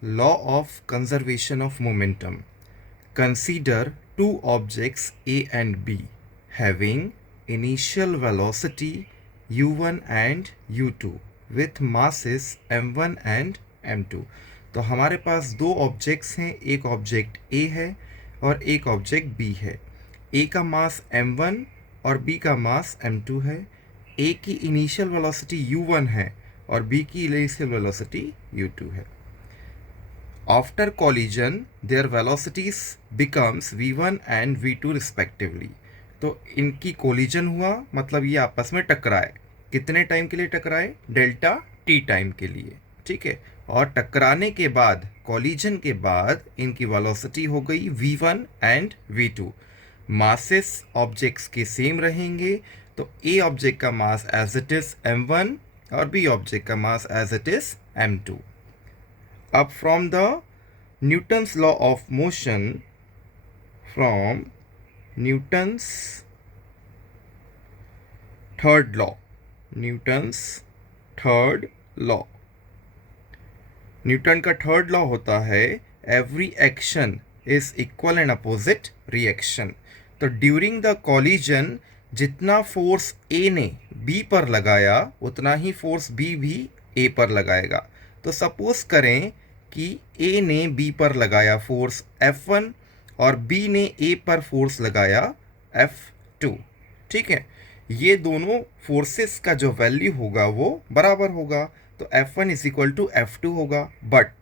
Law of conservation of momentum. Consider two objects A and B having initial velocity u1 and u2 with masses m1 and m2. तो हमारे पास दो objects हैं, एक object A है और एक object B है. A का मास m1 और B का मास m2 है. A की इनिशियल वेलोसिटी u1 है और B की इनिशियल वेलोसिटी u2 है. After collision, their velocities becomes v1 and v2 respectively. तो इनकी कोलिजन हुआ, मतलब ये आपस में टकराए. कितने टाइम के लिए टकराए? डेल्टा टी टाइम के लिए. ठीक है. और टकराने के बाद, कोलिजन के बाद इनकी वेलोसिटी हो गई v1 and v2. Masses objects के सेम रहेंगे, तो ए ऑब्जेक्ट का mass as it is m1 और बी ऑब्जेक्ट का mass as it is m2. Up from the Newton's law of motion, from Newton's third law, Newton's third law. Newton का third law होता है every action is equal and opposite reaction. तो during the collision जितना force ए ने B पर लगाया उतना ही force B भी ए पर लगाएगा. तो सपोज करें कि ए ने बी पर लगाया फोर्स F1 और बी ने ए पर फोर्स लगाया F2. ठीक है. ये दोनों फोर्सेस का जो वैल्यू होगा वो बराबर होगा, तो F1 is equal to F2 होगा. बट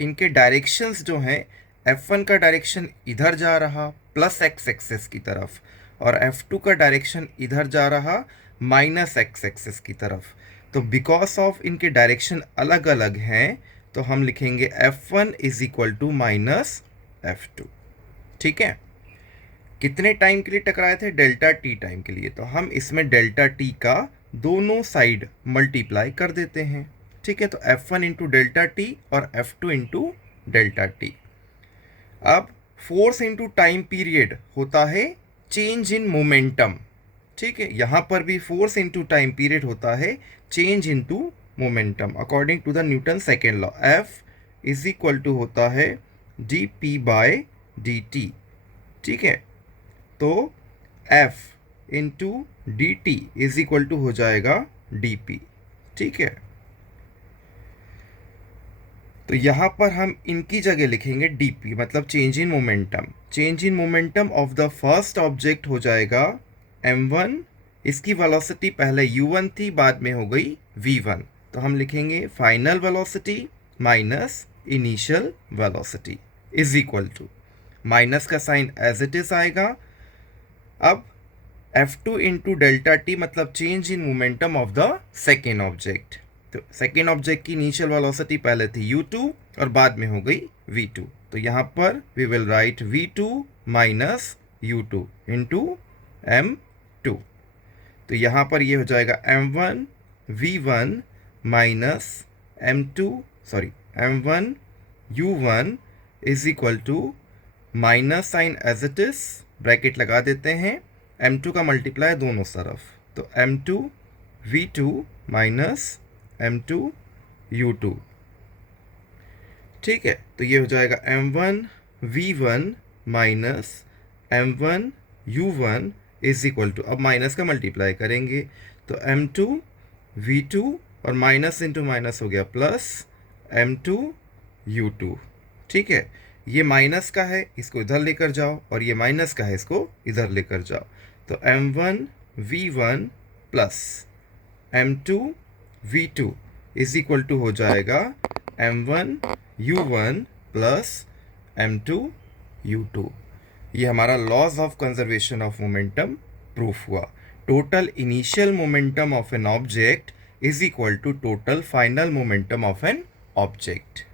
इनके डायरेक्शंस जो हैं, F1 का डायरेक्शन इधर जा रहा प्लस एक्स एक्सेस की तरफ और F2 का डायरेक्शन इधर जा रहा माइनस एक्स एक्सेस की तरफ. तो बिकॉज ऑफ इनके डायरेक्शन अलग अलग हैं, तो हम लिखेंगे F1 is equal to minus F2. ठीक है. कितने टाइम के लिए टकराए थे? डेल्टा टी टाइम के लिए. तो हम इसमें डेल्टा टी का दोनों साइड मल्टीप्लाई कर देते हैं. ठीक है. तो F1 इंटू डेल्टा टी और F2 इंटू डेल्टा टी. अब फोर्स इंटू टाइम पीरियड होता है चेंज इन मोमेंटम. ठीक है. यहाँ पर भी फोर्स इंटू टाइम पीरियड होता है change into momentum according to the Newton second law. F is equal to होता है dp बाय dt. ठीक है. तो F into D T is equal to हो जाएगा dp. ठीक है. तो यहाँ पर हम इनकी जगह लिखेंगे dp, मतलब change in momentum. Change in momentum of the first object हो जाएगा m1. इसकी वेलोसिटी पहले u1 थी, बाद में हो गई v1. तो हम लिखेंगे final velocity minus initial velocity is equal to, minus का साइन एज इट इज आएगा. अब F2 इंटू डेल्टा टी मतलब change in momentum of the second object. तो सेकेंड ऑब्जेक्ट की इनिशियल वेलोसिटी पहले थी u2 और बाद में हो गई v2. तो यहाँ पर we will write v2 minus u2 into m2. तो यहाँ पर ये हो जाएगा m1 v1 minus m2 m1 u1 is equal to minus sign as it is, bracket लगा देते हैं, m2 का मल्टीप्लाई दोनों तरफ. तो m2 v2 minus m2 u2. ठीक है. तो ये हो जाएगा m1 v1 minus m1 u1 is equal to, अब माइनस का मल्टीप्लाई करेंगे तो m2 v2 और माइनस इंटू माइनस हो गया प्लस m2 u2. ठीक है. ये माइनस का है, इसको इधर लेकर जाओ, और ये माइनस का है, इसको इधर लेकर जाओ. तो m1 v1 plus m2 v2 is equal to हो जाएगा m1 u1 plus m2 u2. ये हमारा laws of conservation of momentum proof हुआ. Total initial momentum of an object is equal to total final momentum of an object.